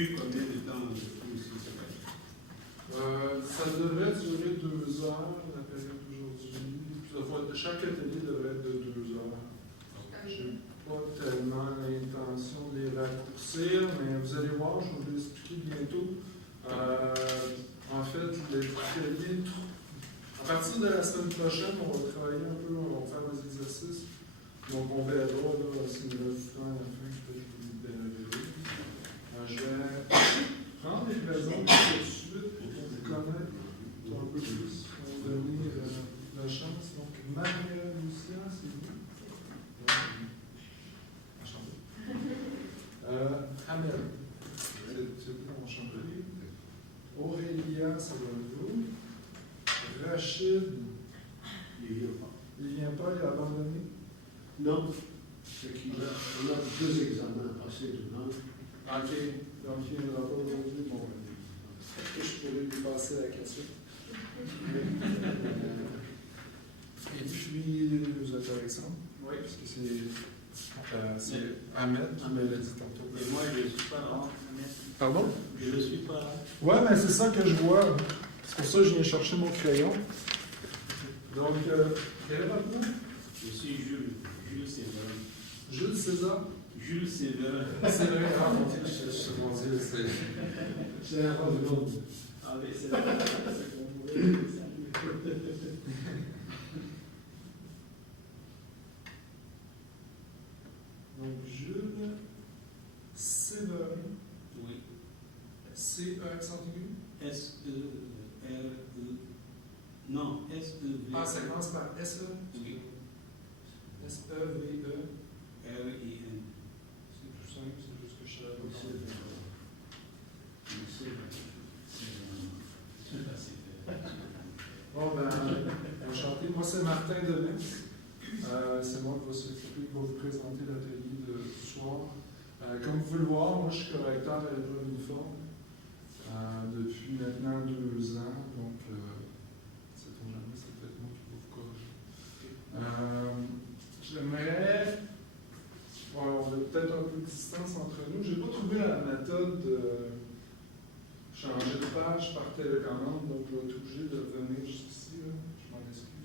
dure combien de temps le cours ici? Ça devrait durer 2 heures, la période d'aujourd'hui. Chaque atelier devrait être de 2 heures. J'ai pas tellement l'intention de les raccourcir, mais vous allez voir, je vais vous l'expliquer bientôt. En fait, l'atelier, à partir de la semaine prochaine, on va travailler un peu, on va faire des exercices. Donc, on verra là, si nous reste du temps à la fin, peut-être que je vous libérerai. Je vais prendre les présents tout de suite pour vous connaître un peu plus, pour vous donner la chance. Donc, Marie-Lucia, c'est vous. Hamel, c'est vous dans mon chambrier. Aurélia, c'est vous. Rachid, Il vient pas. il vient pas, il a abandonné. Non, c'est qu'il a 2 examens à passer demain. Ok, donc il ne viendra pas aujourd'hui. Bon, est-ce que je pourrais lui passer la question? Et puis, vous êtes Alexandre? Oui, parce que c'est Ahmed qui me l'a dit tantôt. Et moi, je ne suis pas là. Pardon? Je ne suis pas là. Ouais, mais c'est ça que je vois. C'est pour ça que je viens chercher mon crayon. Donc, quel est votre nom? Je suis Jules Séverin. Jules César? Jules Séverin. C'est vrai, ah mon Dieu, je suis mon Dieu, c'est. J'ai un rôle de monde. Ah oui, c'est vrai. Donc, Jules Séverin. Oui. C-E accent aigu? S-E-R-E. Non, S-E-V. Ah, ça commence par S-E? Oui. S-E-V-E. R-I-N. C'est plus simple, c'est juste que je savais pas. Bon, ben, enchanté. Moi, c'est Martin Demetz. C'est moi qui va vous présenter l'atelier de ce soir. Comme vous pouvez le voir, moi, je suis correcteur à l'épreuve uniforme depuis maintenant 2 ans. Donc, c'est peut-être moi qui vais vous corriger. J'aimerais. Bon, on a peut-être un peu de distance entre nous. Je n'ai pas trouvé la méthode de changer de page par télécommande, donc je vais être obligé de revenir jusqu'ici. Je m'en excuse.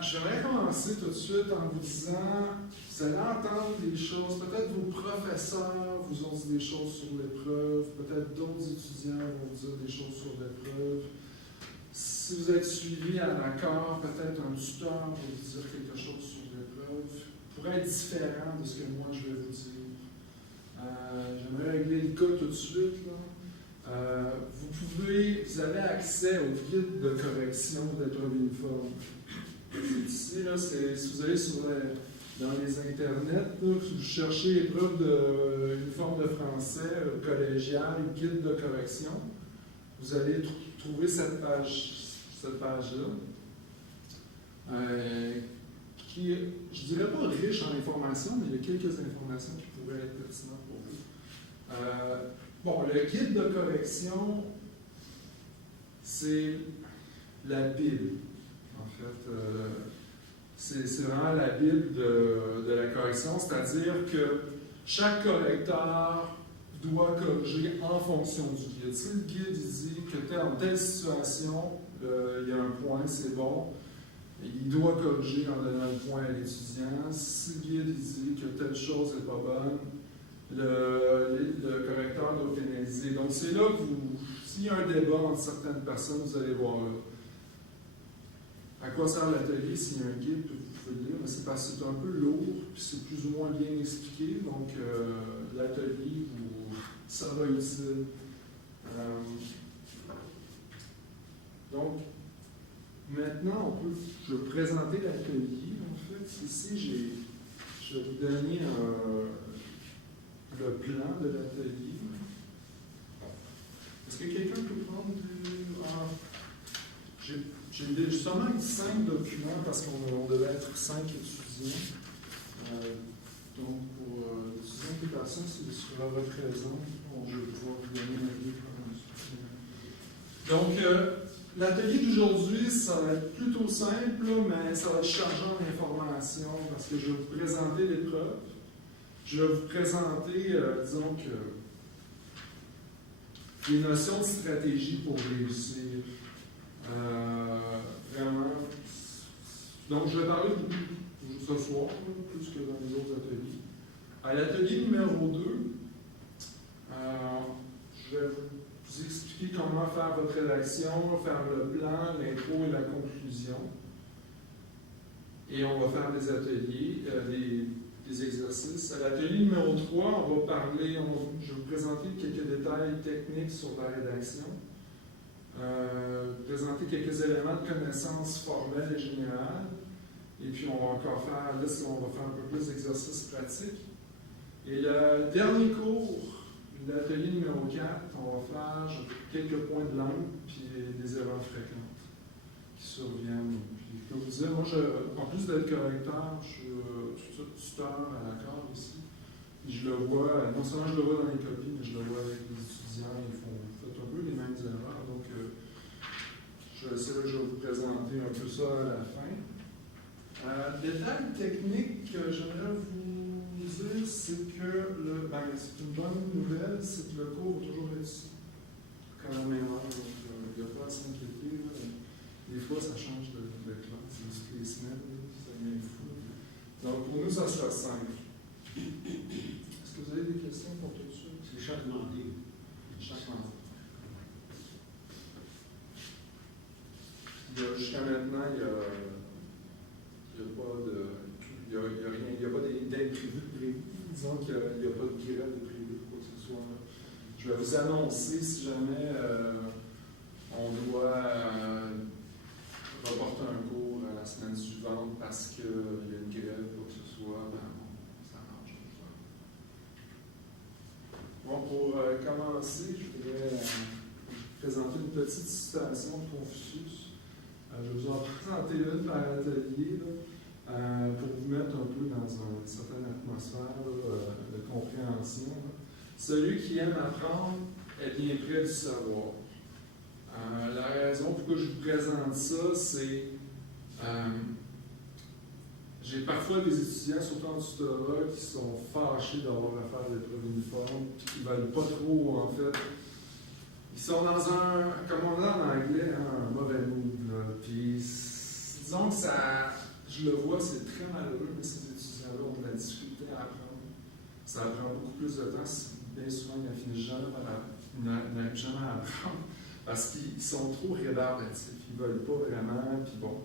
J'aimerais commencer tout de suite en vous disant, vous allez entendre des choses, peut-être vos professeurs vous ont dit des choses sur l'épreuve, peut-être d'autres étudiants vont vous dire des choses sur l'épreuve. Si vous êtes suivi à l'accord, peut-être un tuteur va vous dire quelque chose sur l'épreuve, pourrait être différent de ce que moi je vais vous dire. J'aimerais régler le cas tout de suite. Là. Vous avez accès au guide de correction d'épreuve uniforme. Ici, là, si vous allez dans les internets, là, vous cherchez épreuve uniforme de français, collégial, guide de correction, vous allez trouver cette page-là, qui est, je ne dirais pas riche en informations, mais il y a quelques informations qui pourraient être pertinentes pour vous. Bon, le guide de correction, c'est la Bible. En fait, c'est vraiment la Bible de la correction, c'est-à-dire que chaque correcteur doit corriger en fonction du guide. Si le guide dit que dans telle situation, il y a un point, c'est bon, il doit corriger en donnant le point à l'étudiant. Si le guide dit que telle chose n'est pas bonne, le correcteur doit pénaliser. Donc, c'est là que s'il y a un débat entre certaines personnes, vous allez voir là. À quoi sert l'atelier s'il y a un guide, vous pouvez le lire, mais c'est parce que c'est un peu lourd, puis c'est plus ou moins bien expliqué, donc l'atelier vous sera utile. Donc, maintenant, je vais vous présenter l'atelier. En fait, ici, je vais vous donner le plan de l'atelier. Est-ce que quelqu'un peut prendre j'ai seulement 5 documents parce qu'on devait être 5 étudiants. Donc, pour l'étudiant qui personne, c'est sur votre raison. Bon, je vais pouvoir vous donner ma vie. Donc, l'atelier d'aujourd'hui, ça va être plutôt simple, mais ça va être chargeant d'informations parce que je vais vous présenter l'épreuve. Je vais vous présenter, disons que des notions de stratégie pour réussir. Vraiment. Donc, je vais parler beaucoup ce soir, plus que dans les autres ateliers. À l'atelier numéro 2, je vais vous expliquer comment faire votre rédaction, faire le plan, l'intro et la conclusion. Et on va faire des ateliers, des exercices. À l'atelier numéro 3, on va parler, je vais vous présenter quelques détails techniques sur la rédaction, présenter quelques éléments de connaissances formelles et générales, et puis on va encore faire, là, on va faire un peu plus d'exercices pratiques. Et le dernier cours, l'atelier numéro 4, on va faire quelques points de langue, puis des erreurs fréquentes qui surviennent. Puis, comme je vous disais, moi, en plus d'être correcteur, je suis tuteur à l'accord aussi. Puis je le vois, non seulement je le vois dans les copies, mais je le vois avec les étudiants, ils font un peu les mêmes erreurs. Donc, je vais vous présenter un peu ça à la fin. Détail technique que j'aimerais vous dire, c'est que c'est une bonne nouvelle, c'est que le cours va toujours être ici, quand même même heure. Donc, il n'y a pas à s'inquiéter. Des fois, ça change de classe, toutes les semaines, ça devient fou. Donc, pour nous, ça sera simple. Est-ce que vous avez des questions pour tout ça? C'est chaque mardi. Chaque mardi. Jusqu'à maintenant, il n'y a pas d'imprévu. Disons qu'il n'y a pas de grève de prévu pour quoi que ce soit. Je vais vous annoncer si jamais on doit reporter un cours à la semaine suivante parce qu'il y a une grève ou quoi que ce soit, on s'arrange. Bon, pour commencer, je voudrais présenter une petite citation de Confucius. Je vais vous en présenter une par atelier pour vous mettre un peu dans une certaine atmosphère de compréhension. Celui qui aime apprendre est bien près du savoir. La raison pourquoi je vous présente ça, c'est j'ai parfois des étudiants, surtout en tutorat, qui sont fâchés d'avoir à faire l'épreuve uniforme, qui ne veulent pas trop, en fait. Ils sont dans un, comme on dit en anglais, un mauvais mood. Puis, disons que ça, je le vois, c'est très malheureux, mais ces étudiants-là ont de la difficulté à apprendre. Ça prend beaucoup plus de temps, bien souvent, ils n'arrivent jamais à apprendre, parce qu'ils sont trop rébarbatifs, ils ne veulent pas vraiment, puis bon.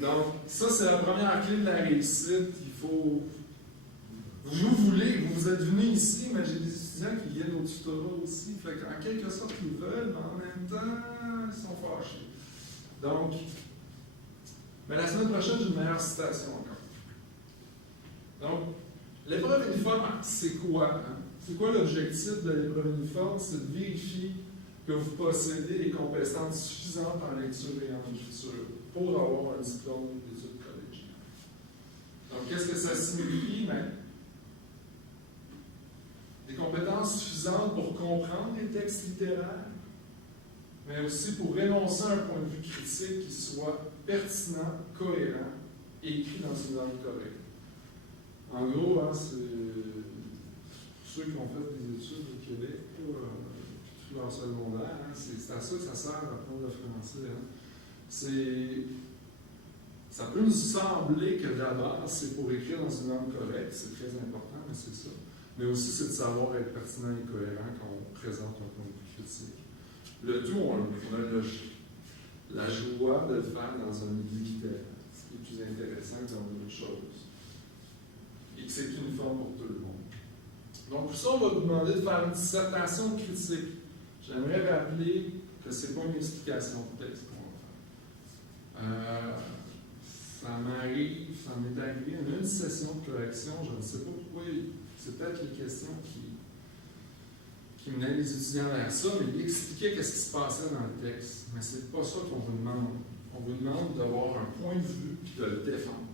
Donc, ça, c'est la première clé de la réussite. Il faut. Vous êtes venus ici, mais j'ai des étudiants qui viennent au tutorat aussi. Fait qu'en quelque sorte, ils veulent, mais en même temps, ils sont fâchés. Donc, mais la semaine prochaine, j'ai une meilleure citation encore. Donc, l'épreuve uniforme, c'est quoi? Hein? C'est quoi l'objectif de l'épreuve uniforme? C'est de vérifier que vous possédez les compétences suffisantes en lecture et en écriture pour avoir un diplôme d'études collégiales. Donc, qu'est-ce que ça signifie? Ben, des compétences suffisantes pour comprendre les textes littéraires, mais aussi pour énoncer un point de vue critique qui soit pertinent, cohérent et écrit dans une langue correcte. En gros, hein, c'est ceux qui ont fait des études au Québec, tout en secondaire, hein, c'est à ça que ça sert d'apprendre le français. Hein. Ça peut nous sembler que d'abord, c'est pour écrire dans une langue correcte, c'est très important, mais c'est ça. Mais aussi, c'est de savoir être pertinent et cohérent quand on présente un point de vue critique. Le tout, on a la joie de le faire dans un milieu littéraire, ce qui est plus intéressant que dans d'autres choses. Et que c'est uniforme pour tout le monde. Donc, pour ça, on va vous demander de faire une dissertation critique. J'aimerais rappeler que ce n'est pas une explication de texte qu'on va faire. Ça m'est arrivé, on a une session de correction, je ne sais pas pourquoi, c'est peut-être les questions qui menaient les étudiants vers ça, mais il expliquait qu'est-ce qui se passait dans le texte. Mais c'est pas ça qu'on vous demande. On vous demande d'avoir un point de vue et de le défendre.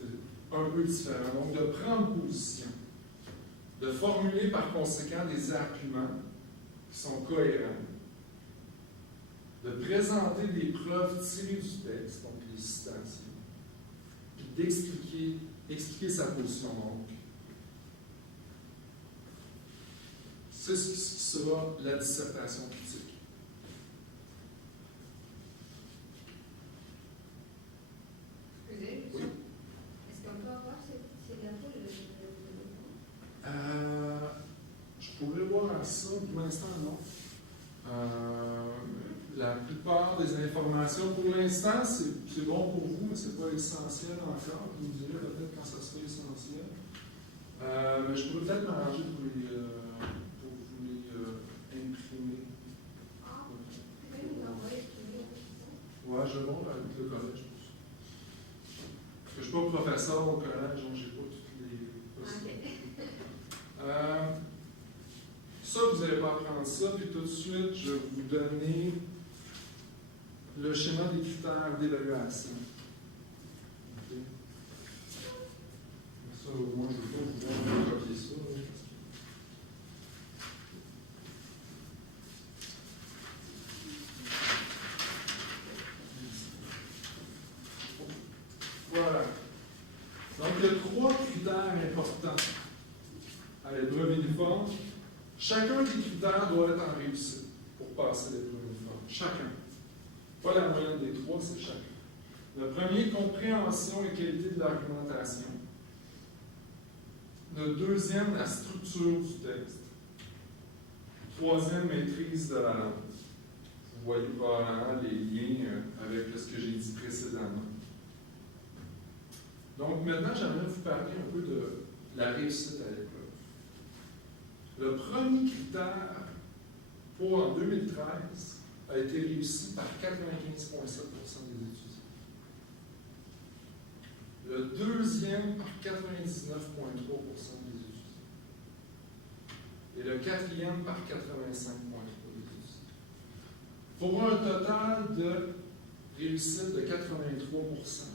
C'est un peu différent. Donc, de prendre position, de formuler par conséquent des arguments qui sont cohérents, de présenter des preuves tirées du texte, donc les citations, puis d'expliquer sa position. Donc, c'est ce qui sera la dissertation critique. Excusez, Oui. est-ce qu'on peut avoir ces gâteaux Je pourrais voir à ça, pour l'instant, non. La plupart des informations, pour l'instant, c'est bon pour vous, mais ce n'est pas essentiel encore. Vous me direz peut-être quand ça sera essentiel. Mais je pourrais peut-être m'arranger pour vous les imprimer. Ah, vous pouvez nous envoyer ce Ouais, je vais voir avec le collège. Parce que je ne suis pas professeur au collège, donc je n'ai pas toutes les possibilités. Ça, vous n'allez pas apprendre ça, puis tout de suite, je vais vous donner le schéma des critères d'évaluation. Okay. Ça, au moins, je ne vais pas vous copier ça. Voilà. Donc, il y a 3 critères importants à l'épreuve uniforme. Chacun des critères doit être en réussite pour passer l'épreuve uniforme. Chacun. Pas la moyenne des 3, c'est chacun. Le premier, compréhension et qualité de l'argumentation. Le deuxième, la structure du texte. Troisième, maîtrise de la langue. Vous voyez probablement les liens avec ce que j'ai dit précédemment. Donc maintenant, j'aimerais vous parler un peu de la réussite à l'épreuve. Le premier critère pour en 2013 a été réussi par 95,7% des étudiants. Le deuxième par 99,3% des étudiants. Et le quatrième par 85,3% des étudiants. Pour un total de réussite de 83%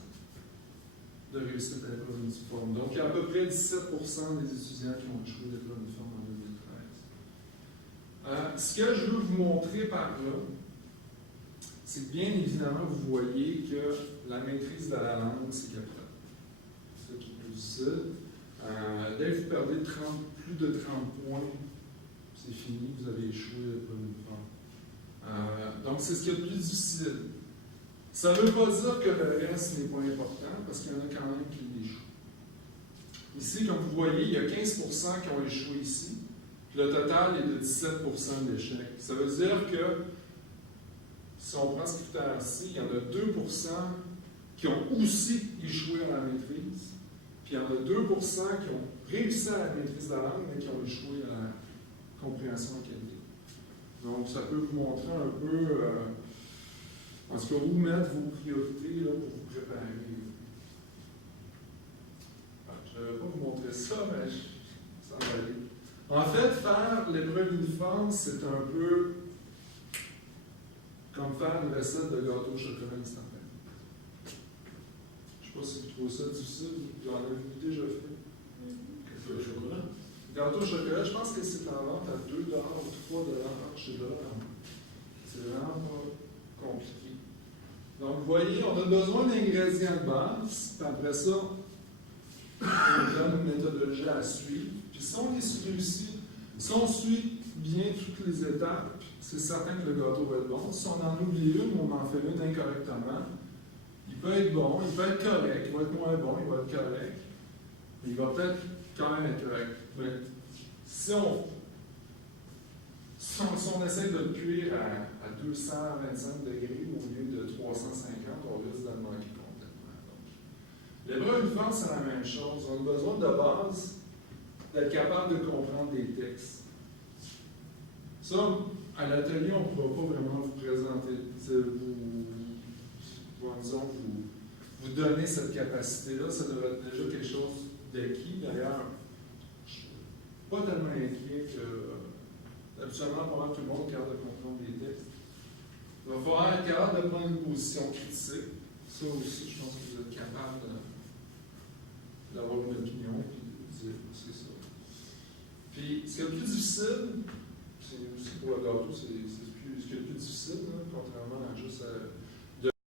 de réussite à l'épreuve uniforme. Donc, il y a à peu près 17% des étudiants qui ont échoué l'épreuve uniforme en 2013. Ce que je veux vous montrer par là, c'est que bien évidemment, vous voyez que la maîtrise de la langue, c'est capital. C'est ça qui est plus difficile. Dès que vous perdez plus de 30 points, c'est fini, vous avez échoué l'épreuve uniforme. Donc, c'est ce qui est le plus difficile. Ça ne veut pas dire que le reste n'est pas important, parce qu'il y en a quand même qui échouent. Ici, comme vous voyez, il y a 15% qui ont échoué ici. Le total est de 17% d'échecs. Ça veut dire que, si on prend ce critère-ci, il y en a 2% qui ont aussi échoué à la maîtrise, puis il y en a 2% qui ont réussi à la maîtrise de la langue, mais qui ont échoué à la compréhension en qualité. Donc, ça peut vous montrer un peu, en tout cas, où mettre vos priorités là, pour vous préparer. Je ne vais pas vous montrer ça, mais ça va aller. En fait, faire l'épreuve uniforme, c'est un peu comme faire une recette de gâteau au chocolat instantané. Je ne sais pas si vous trouvez ça difficile. Vous en avez une idée, je fais. Café au chocolat. Gâteau au chocolat, je pense que c'est en vente à 2$ ou 3$ chez Dollar. C'est vraiment pas compliqué. Donc, vous voyez, on a besoin d'ingrédients de base, puis après ça, on donne une méthodologie à suivre. Puis si on réussit, si on suit bien toutes les étapes, c'est certain que le gâteau va être bon. Si on en oublie une ou on en fait une incorrectement, il peut être bon, il peut être correct, il va être moins bon, il va être correct, mais il va peut-être quand même être correct. Mais si on essaie de le cuire à 225 degrés au lieu de 350, on risque de le manquer complètement. L'épreuve uniforme, c'est la même chose. On a besoin de base d'être capable de comprendre des textes. Ça, à l'atelier, on ne pourra pas vraiment vous présenter, vous donner cette capacité-là. Ça devrait être déjà quelque chose d'acquis. D'ailleurs, je ne suis pas tellement inquiet que, habituellement, pendant tout le monde est capable de comprendre les textes. Il va falloir être capable de prendre une position critique. Ça aussi, je pense que vous êtes capable d'avoir une opinion et de dire c'est ça. Puis, ce qui est le plus difficile, c'est aussi pour le gâteau, c'est ce qui est le plus difficile, hein, contrairement à juste